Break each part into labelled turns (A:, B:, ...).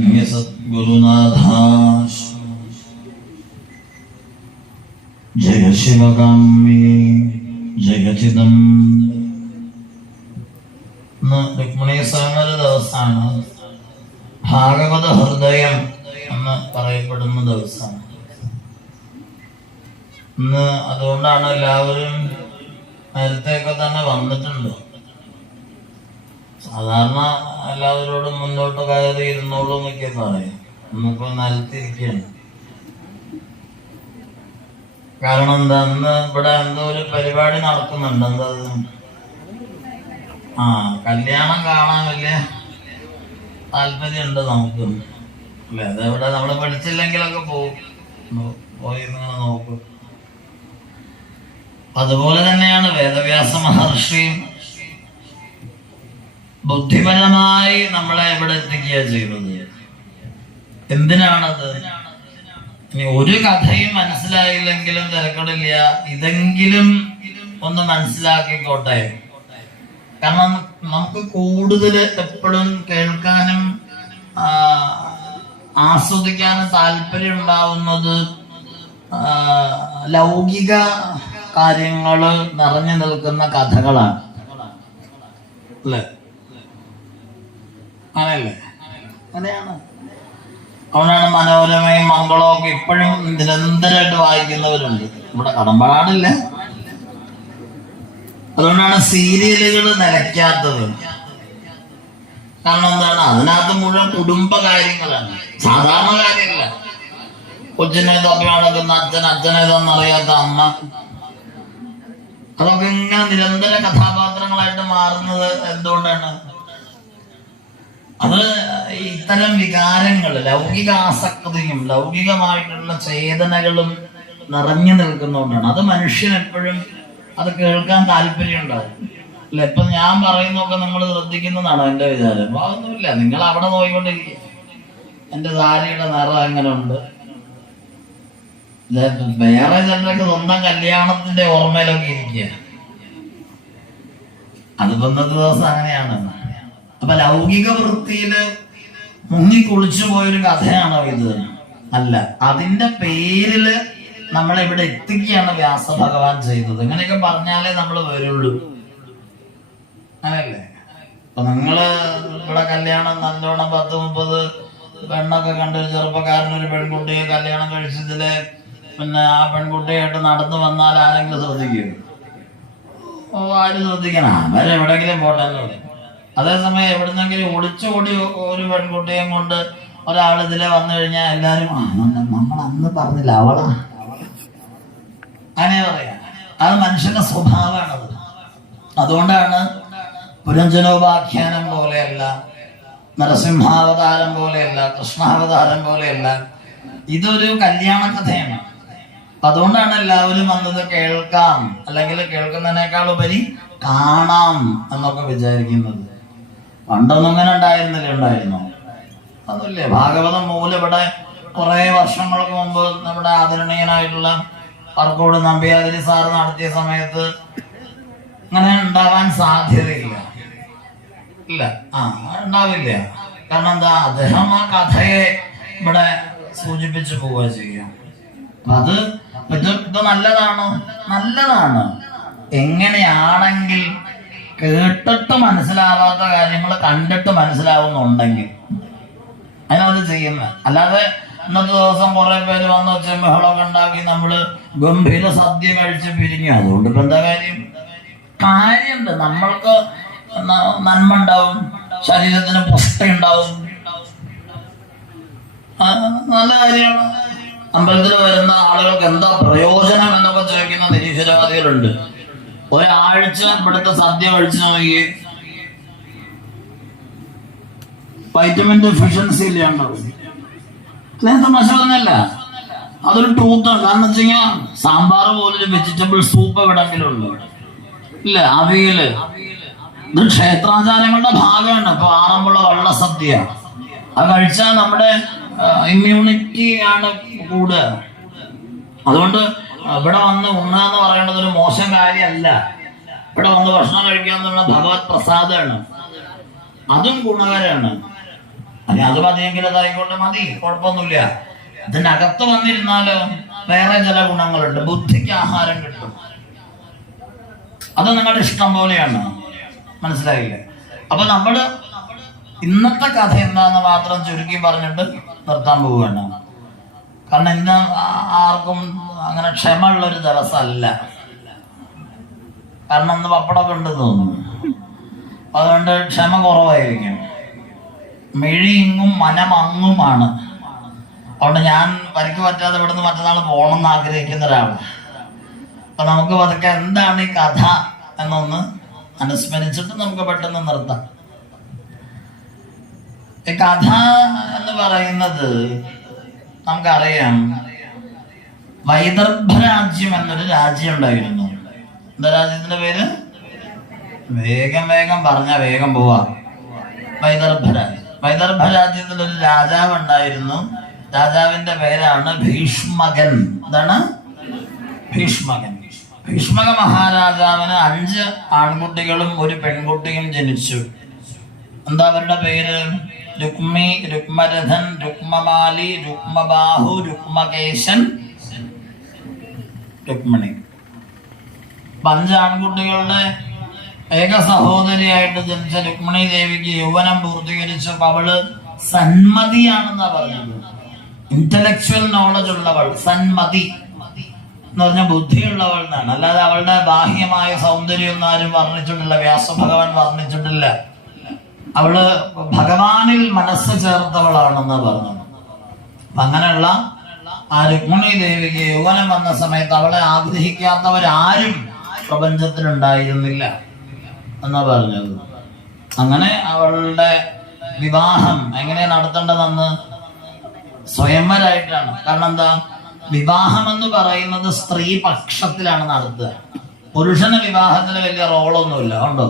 A: दिव्य सद्गुरुनाथाश जय शिवकाम्ये ജയചിതം രുക്മിണീസ്വാമിയുടെ ദിവസമാണ് ഭാഗവത ഹൃദയം എന്ന് പറയപ്പെടുന്ന ദിവസമാണ് ഇന്ന് അതുകൊണ്ടാണ് എല്ലാവരും നേരത്തെയൊക്കെ തന്നെ വന്നിട്ടുണ്ട്. സാധാരണ എല്ലാവരോടും മുന്നോട്ട് കയറി ഇരുന്നോളൂ എന്നൊക്കെ പറയും. നമുക്ക് നിലത്തിരിക്കുകയാണ് കാരണം എന്താ അന്ന് ഇവിടെ എന്തോ ഒരു പരിപാടി നടക്കുന്നുണ്ട്. എന്താ ആ കല്യാണം കാണാൻ വലിയ താല്പര്യമുണ്ട് നമുക്ക്. അല്ലെ അതെവിടെ നമ്മൾ പഠിച്ചില്ലെങ്കിലൊക്കെ പോകും പോയി ഇങ്ങനെ നോക്കും. അതുപോലെ തന്നെയാണ് വേദവ്യാസ മഹർഷിയും ബുദ്ധിപരമായി നമ്മളെ ഇവിടെ എത്തിക്കുക ചെയ്യുന്നത്. എന്തിനാണത്? ഒരു കഥയും മനസ്സിലായില്ലെങ്കിലും തിരക്കടില്ല. ഇതെങ്കിലും ഒന്ന് മനസ്സിലാക്കിക്കോട്ടെ. കാരണം നമുക്ക് കൂടുതൽ എപ്പോഴും കേൾക്കാനും ആസ്വദിക്കാനും താല്പര്യം ഉണ്ടാവുന്നത് ലൗകിക കാര്യങ്ങൾ നിറഞ്ഞു നിൽക്കുന്ന കഥകളാണ്. അല്ലേ? അങ്ങനെയല്ലേ അങ്ങനെയാണ് അതുകൊണ്ടാണ് മനോരമയും മംഗളവും ഒക്കെ ഇപ്പോഴും നിരന്തരമായിട്ട് വായിക്കുന്നവരുണ്ട്. ഇവിടെ കടമ്പാടില്ല. അതുകൊണ്ടാണ് സീരിയലുകൾ നിലയ്ക്കാത്തത്. കാരണം എന്താണ്? അതിനകത്ത് മുഴുവൻ കുടുംബ കാര്യങ്ങളാണ്. സാധാരണ കാര്യമല്ല. കൊച്ചിനെ തപ്പി നടക്കുന്ന അച്ഛൻ അച്ഛനേതെന്നറിയാത്ത അമ്മ. അതൊക്കെ ഇങ്ങനെ നിരന്തര കഥാപാത്രങ്ങളായിട്ട് മാറുന്നത് എന്തുകൊണ്ടാണ്? അത് ഇത്തരം വികാരങ്ങൾ ലൗകിക ആസക്തിയും ലൗകികമായിട്ടുള്ള ചേതനകളും നിറഞ്ഞു നിൽക്കുന്നതുകൊണ്ടാണ്. അത് മനുഷ്യൻ എപ്പോഴും അത് കേൾക്കാൻ താല്പര്യം ഉണ്ടാകും അല്ല ഇപ്പൊ ഞാൻ പറയുന്നൊക്കെ നിങ്ങൾ ശ്രദ്ധിക്കുന്നതാണ് എന്റെ വിചാരം. അതൊന്നുമില്ല. നിങ്ങൾ അവിടെ നോക്കിക്കൊണ്ടിരിക്കുക. എന്റെ സാരിയുടെ നിറം അങ്ങനെ ഉണ്ട് വേറെ ചിലരൊക്കെ സ്വന്തം കല്യാണത്തിന്റെ ഓർമ്മയിലൊക്കെ ഇരിക്കുക അതിപ്പോ ഇന്നത്തെ ദിവസം അങ്ങനെയാണ് അപ്പൊ ലൗകിക വൃത്തിയിൽ മുങ്ങി കുളിച്ചു പോയൊരു കഥയാണോ ഇത്. അല്ല അതിന്റെ പേരിൽ നമ്മളെ ഇവിടെ എത്തിക്കുകയാണ് വ്യാസ ഭഗവാൻ ചെയ്തത്. ഇങ്ങനെയൊക്കെ പറഞ്ഞാലേ നമ്മൾ വരുള്ളൂ. അങ്ങനല്ലേ? അപ്പൊ നിങ്ങൾ ഇവിടെ കല്യാണം നല്ലോണം പത്ത് മുപ്പത് പെണ്ണൊക്കെ കണ്ടൊരു ചെറുപ്പക്കാരനൊരു പെൺകുട്ടിയെ കല്യാണം കഴിച്ചതിൽ പിന്നെ ആ പെൺകുട്ടിയായിട്ട് നടന്നു വന്നാൽ ആരെങ്കിലും ശ്രദ്ധിക്കും ഓ ആരും ശ്രദ്ധിക്കണം? അവരെവിടെങ്കിലും പോട്ടെ എന്ന് പറയും. അതേസമയം എവിടുന്നെങ്കിലും ഒളിച്ചോടി ഒരു പെൺകുട്ടിയും കൊണ്ട് ഒരാൾ ഇതിലെ വന്നു കഴിഞ്ഞാൽ എല്ലാരും "ആ, നമ്മൾ അന്ന് പറഞ്ഞില്ല അവളാ. അങ്ങനെ പറയാ. അത് മനുഷ്യന്റെ സ്വഭാവമാണത്. അതുകൊണ്ടാണ് പുരഞ്ജനോപാഖ്യാനം പോലെയല്ല നരസിംഹാവതാരം പോലെയല്ല കൃഷ്ണാവതാരം പോലെയല്ല ഇതൊരു കല്യാണ കഥയാണ് അതുകൊണ്ടാണ് എല്ലാവരും വന്നത് കേൾക്കാം അല്ലെങ്കിൽ കേൾക്കുന്നതിനേക്കാൾ ഉപരി കാണാം എന്നൊക്കെ വിചാരിക്കുന്നത്. പണ്ടൊന്നും അങ്ങനെ ഉണ്ടായിരുന്നില്ല ഉണ്ടായിരുന്നോ. അതല്ലേ ഭാഗവതം മൂലം ഇവിടെ കുറെ വർഷങ്ങൾക്ക് മുമ്പ് നമ്മുടെ ആദരണീയനായിട്ടുള്ള പറക്കോട് നമ്പിയാതിരി സാറ് നടത്തിയ സമയത്ത് അങ്ങനെ ഉണ്ടാവാൻ സാധ്യതയില്ല. ഇല്ല. ആ ഉണ്ടാവില്ല. കാരണം എന്താ? അദ്ദേഹം ആ കഥയെ ഇവിടെ സൂചിപ്പിച്ചു പോവുക ചെയ്യാം. അത് ഇത് നല്ലതാണോ? നല്ലതാണ്. എങ്ങനെയാണെങ്കിൽ കേട്ടിട്ട് മനസ്സിലാവാത്ത കാര്യങ്ങൾ കണ്ടിട്ട് മനസ്സിലാവുന്നുണ്ടെങ്കിൽ അതിനത് ചെയ്യുന്നത് അല്ലാതെ ഇന്നത്തെ ദിവസം കുറെ പേര് വന്ന് വെച്ച ബഹളമൊക്കെ ഉണ്ടാക്കി നമ്മൾ ഗംഭീര സദ്യ കഴിച്ച് പിരിഞ്ഞു. അതുകൊണ്ട് ഇപ്പൊ എന്താ കാര്യം? കാര്യമുണ്ട്. നമ്മൾക്ക് നന്മ ഉണ്ടാവും. ശരീരത്തിന് പുഷ്ടി ഉണ്ടാവും. നല്ല കാര്യമാണ്. അമ്പലത്തിൽ വരുന്ന ആളുകൾക്ക് എന്താ പ്രയോജനം എന്നൊക്കെ ചോദിക്കുന്ന നിരീശ്വരവാദികളുണ്ട്. ഒരാഴ്ച ഇവിടുത്തെ സദ്യ കഴിച്ചു നോക്കി. വൈറ്റമിൻ ഡെഫിഷ്യൻസി ഇല്ലാണ്ടാവും. ഞാൻ മനസ്സിലൊന്നല്ല അതൊരു ട്രൂത്താണ് കാരണം വെച്ച് കഴിഞ്ഞാൽ സാമ്പാർ പോലൊരു വെജിറ്റബിൾ സൂപ്പ് എവിടെങ്കിലും ഉള്ളു ഇല്ല അവിയൽ. ഇത് ക്ഷേത്രാചാരങ്ങളുടെ ഭാഗമാണ്. ഇപ്പൊ ആറന്മുള വള്ളസദ്യ അത് കഴിച്ചാൽ നമ്മുടെ ഇമ്മ്യൂണിറ്റി ആണ് കൂടുക. അതുകൊണ്ട് ഇവിടെ വന്ന് ഉണ്ണ എന്ന് പറയുന്നത് ഒരു മോശം കാര്യമല്ല. ഇവിടെ വന്ന് ഭക്ഷണം കഴിക്കുക എന്നുള്ള ഭഗവത് പ്രസാദമാണ് അതും ഗുണകരമാണ് അല്ലെ അത് മതിയെങ്കിൽ അതായിക്കോട്ടെ മതി. കുഴപ്പമൊന്നുമില്ല. ഇതിനകത്ത് വന്നിരുന്നാലോ വേറെ ചില ഗുണങ്ങളുണ്ട്. ബുദ്ധിക്ക് ആഹാരം കിട്ടും. അത് നിങ്ങളുടെ ഇഷ്ടം പോലെയാണ്. മനസ്സിലായില്ല? അപ്പൊ നമ്മൾ ഇന്നത്തെ കഥ എന്താന്ന് മാത്രം ചുരുക്കി പറഞ്ഞിട്ട് നിർത്താൻ പോവുകയാണ്. കാരണം ഇന്ന് ആർക്കും അങ്ങനെ ക്ഷമയുള്ളൊരു ദിവസമല്ല. കാരണം ഇന്ന് പപ്പടമൊക്കെ ഉണ്ടെന്ന് തോന്നുന്നു. അതുകൊണ്ട് ക്ഷമ കുറവായിരിക്കും. മിഴി ഇങ്ങും മനമങ്ങുമാണ്. അതുകൊണ്ട് ഞാൻ വരയ്ക്ക് പറ്റാതെ ഇവിടുന്ന് മറ്റന്നാൾ പോകണം എന്ന് ആഗ്രഹിക്കുന്ന ഒരാളാണ്. അപ്പൊ നമുക്ക് പതുക്കെ എന്താണ് ഈ കഥ എന്നൊന്ന് അനുസ്മരിച്ചിട്ട് നമുക്ക് പെട്ടെന്ന് നിർത്താം. ഈ കഥ എന്ന് പറയുന്നത് നമുക്കറിയാം വൈദർഭ രാജ്യം എന്നൊരു രാജ്യം ഉണ്ടായിരുന്നു. എന്താ രാജ്യത്തിന്റെ പേര്? വേഗം വേഗം പറഞ്ഞ വേഗം പോവാ. വൈദർഭ രാജ്യം വൈദർഭ രാജ്യത്തിൽ ഒരു രാജാവ് ഉണ്ടായിരുന്നു. രാജാവിന്റെ പേരാണ് ഭീഷ്മകൻ. എന്താണ്? ഭീഷ്മകൻ. ഭീഷ്മക മഹാരാജാവിന് അഞ്ച് ആൺകുട്ടികളും ഒരു പെൺകുട്ടിയും ജനിച്ചു. എന്താ അവരുടെ പേര്? രുക്മി രുക്മരഥൻ രുക്മമാലി രുക്മബാഹു രുക്മകേശൻ രുക്മിണി. അപ്പൊ ആൺകുട്ടികളുടെ ഏക സഹോദരിയായിട്ട് ജനിച്ച രുക്മിണി ദേവിക്ക് യൗവനം പൂർത്തീകരിച്ചപ്പോ അവൾ സന്മതിയാണെന്നാ പറഞ്ഞത്. ഇന്റലക്ച്വൽ നോളജ് ഉള്ളവൾ സന്മതി എന്ന് പറഞ്ഞ ബുദ്ധിയുള്ളവൾ എന്നാണ്. അല്ലാതെ അവളുടെ ബാഹ്യമായ സൗന്ദര്യം ഒന്നും ആരും വർണിച്ചിട്ടില്ല വ്യാസഭഗവാൻ വർണിച്ചിട്ടില്ല. അവൾ ഭഗവാനിൽ മനസ്സ് ചേർത്തവളാണെന്ന് പറഞ്ഞു അങ്ങനെയുള്ള ആ രുക്മിണി ദേവിക്ക് യൗവനം വന്ന സമയത്ത് അവളെ ആഗ്രഹിക്കാത്തവരാരും പ്രപഞ്ചത്തിലുണ്ടായിരുന്നില്ല എന്നാ പറഞ്ഞത്. അങ്ങനെ അവളുടെ വിവാഹം എങ്ങനെ നടത്തേണ്ടതെന്ന് സ്വയംവരായിട്ടാണ്. കാരണം എന്താ വിവാഹം എന്ന് പറയുന്നത് സ്ത്രീ പക്ഷത്തിലാണ് നടത്തുക. പുരുഷന് വിവാഹത്തിന് വലിയ റോളൊന്നുമില്ല ഉണ്ടോ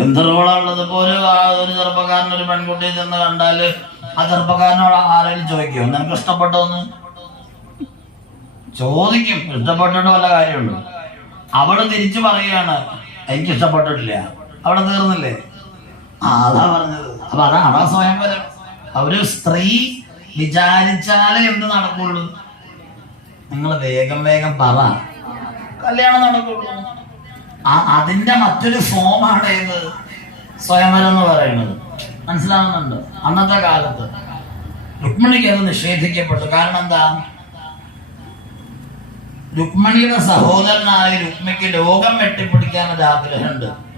A: എന്ത് ഇപ്പൊ ഒരു ആ- ചെറുപ്പക്കാരൻ ഒരു പെൺകുട്ടിയിൽ നിന്ന് കണ്ടാൽ ആ ചെറുപ്പക്കാരനോട് ആരെങ്കിലും ചോദിക്കും നിനക്ക് ഇഷ്ടപ്പെട്ടോന്ന്? ചോദിക്കും. ഇഷ്ടപ്പെട്ടിട്ട് വല്ല കാര്യമുണ്ടോ? അവൾ തിരിച്ചു പറയുകയാണ് എനിക്ക് ഇഷ്ടപ്പെട്ടിട്ടില്ല. അവിടെ തീർന്നില്ലേ? ആ അതാ പറഞ്ഞത്. അപ്പൊ അതാ അതാ സ്വയംവരം. അവർ സ്ത്രീ വിചാരിച്ചാലേ എന്ത് നടക്കുള്ളൂ? നിങ്ങൾ വേഗം വേഗം പറ. കല്യാണം നടക്കുള്ളൂ. ആ- അതിന്റെ മറ്റൊരു ഫോമാണ് ഏത്? സ്വയംവരം എന്ന് പറയുന്നത്. മനസ്സിലാവുന്നുണ്ട്? അന്നത്തെ കാലത്ത്. രുക്മിണിക്ക് അത് നിഷേധിക്കപ്പെട്ടു. കാരണം എന്താ? രുക്മിണിയുടെ സഹോദരനായ രുക്മിക്ക് ലോകം വെട്ടിപ്പിടിക്കാൻ ഒരു ആഗ്രഹമുണ്ട്.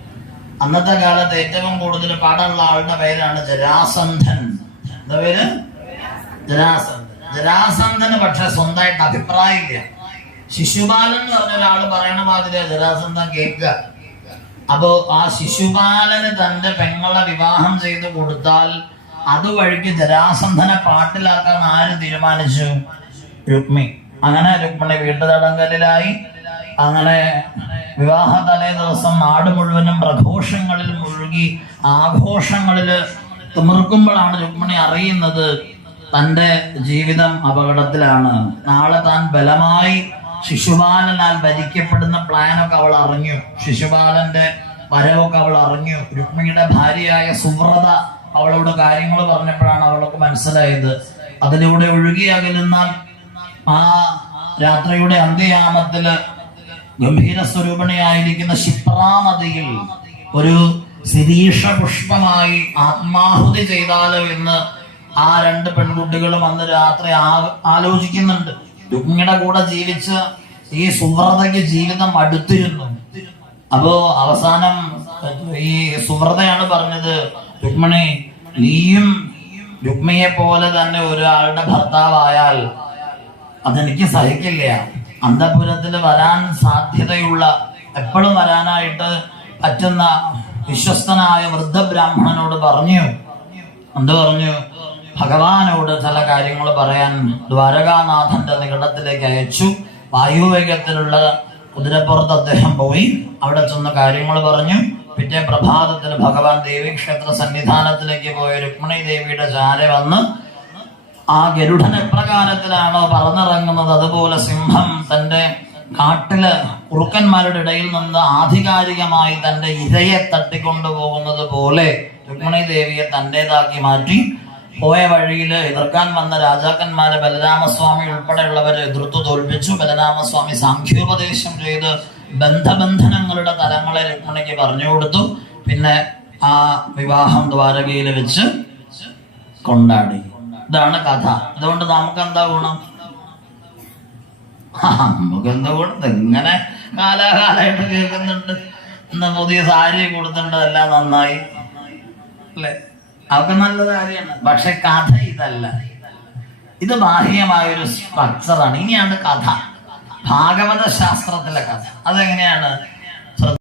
A: അന്നത്തെ കാലത്ത് ഏറ്റവും കൂടുതൽ പാടുള്ള ആളുടെ പേരാണ് ജരാസന്ധൻ. എന്താ പേര്? ജരാസന്ധൻ. ജരാസന്ധന് പക്ഷെ സ്വന്തമായിട്ട് അഭിപ്രായമില്ല. ശിശുപാലൻ എന്ന് പറഞ്ഞ ഒരാൾ പറയണ മാതിരി ജരാസന്ധം കേൾക്കുക. അപ്പോ ആ ശിശുപാലന് തന്റെ പെങ്ങളെ വിവാഹം ചെയ്തു കൊടുത്താൽ അതുവഴിക്ക് ജരാസന്ധനെ പാട്ടിലാക്കാൻ ആര് തീരുമാനിച്ചു? രുക്മി അങ്ങനെ രുക്മിണി വീട്ടുതടങ്കലിലായി. അങ്ങനെ വിവാഹ തലേ ദിവസം നാട് മുഴുവനും പ്രഘോഷങ്ങളിൽ മുഴുകി ആഘോഷങ്ങളിൽ തിമിർക്കുമ്പോഴാണ് രുക്മിണി അറിയുന്നത് തന്റെ ജീവിതം അപകടത്തിലാണ്. നാളെ താൻ ബലമായി ശിശുപാലനാൽ ഭരിക്കപ്പെടുന്ന പ്ലാനൊക്കെ അവൾ അറിഞ്ഞു. ശിശുപാലന്റെ വരവൊക്കെ അവൾ അറിഞ്ഞു. രുക്മിണിയുടെ ഭാര്യയായ സുവ്രത അവളോട് കാര്യങ്ങൾ പറഞ്ഞപ്പോഴാണ് അവൾക്ക് മനസ്സിലായത്. അതിലൂടെ ഒഴുകി അകലുന്ന ആ രാത്രിയുടെ അന്ത്യയാമത്തിൽ ഗംഭീര സ്വരൂപണയായിരിക്കുന്ന ക്ഷിപ്രാ നദിയിൽ ഒരു ശിരീഷ പുഷ്പമായി ആത്മാഹുതി ചെയ്താലോ എന്ന് ആ രണ്ട് പെൺകുട്ടികളും അന്ന് രാത്രി ആലോചിക്കുന്നുണ്ട്. രുക്മിണിയുടെ കൂടെ ജീവിച്ച് ഈ സുവ്രതയ്ക്ക് ജീവിതം അടുത്തിരുന്നു. അപ്പോ അവസാനം ഈ സുവ്രതയാണ് പറഞ്ഞത് രുക്മിണി നീയും രുക്മിയെ പോലെ തന്നെ ഒരാളുടെ ഭർത്താവായാൽ അതെനിക്ക് സഹിക്കില്ല. അന്തപുരത്തിൽ വരാൻ സാധ്യതയുള്ള എപ്പോഴും വരാനായിട്ട് പറ്റുന്ന വിശ്വസ്തനായ വൃദ്ധ ബ്രാഹ്മണനോട് പറഞ്ഞു. എന്ത് പറഞ്ഞു? ഭഗവാനോട് ചില കാര്യങ്ങൾ പറയാൻ ദ്വാരകാനാഥന്റെ നികടത്തിലേക്ക് അയച്ചു. വായുവേഗത്തിലുള്ള കുതിരപ്പുറത്ത് അദ്ദേഹം പോയി. അവിടെ ചെന്ന് കാര്യങ്ങൾ പറഞ്ഞു. പിറ്റേ പ്രഭാതത്തിൽ ഭഗവാൻ ദേവീക്ഷേത്ര സന്നിധാനത്തിലേക്ക് പോയ രുക്മിണി ദേവിയുടെ ചാര വന്ന് ആ ഗരുഡൻ എപ്രകാരത്തിലാണോ പറന്നിറങ്ങുന്നത്? അതുപോലെ സിംഹം തന്റെ കാട്ടിൽ കുറുക്കന്മാരുടെ ഇടയിൽ നിന്ന് ആധികാരികമായി തന്റെ ഇരയെ തട്ടിക്കൊണ്ടുപോകുന്നത് പോലെ രുക്മിണി ദേവിയെ തന്റേതാക്കി മാറ്റി. പോയ വഴിയിൽ എതിർക്കാൻ വന്ന രാജാക്കന്മാരെ ബലരാമസ്വാമി ഉൾപ്പെടെയുള്ളവരെ എതിർത്തു തോൽപ്പിച്ചു. ബലരാമസ്വാമി സാഖ്യോപദേശം ചെയ്ത് ബന്ധബന്ധനങ്ങളുടെ തലങ്ങളെ രുക്മിണിക്ക് പറഞ്ഞു കൊടുത്തു. പിന്നെ ആ വിവാഹം ദ്വാരകയിൽ വെച്ച് കൊണ്ടാടി. ഇതാണ് കഥ. അതുകൊണ്ട് നമുക്ക് എന്താ ഗുണം? നമുക്ക് എന്താ ഗുണം? ഇങ്ങനെ കാലാകാലമായിട്ട് കേൾക്കുന്നുണ്ട്. ഇന്ന് പുതിയ സാരി കൊടുത്തിട്ടുണ്ട് എല്ലാം നന്നായി. അല്ലേ? അതൊക്കെ നല്ല കാര്യമാണ്. പക്ഷെ കഥ ഇതല്ല. ഇത് ബാഹ്യമായൊരു സ്ട്രക്ചറാണ് ഇനിയാണ് കഥ. ഭാഗവത ശാസ്ത്രത്തിലെ കഥ. അതെങ്ങനെയാണ്?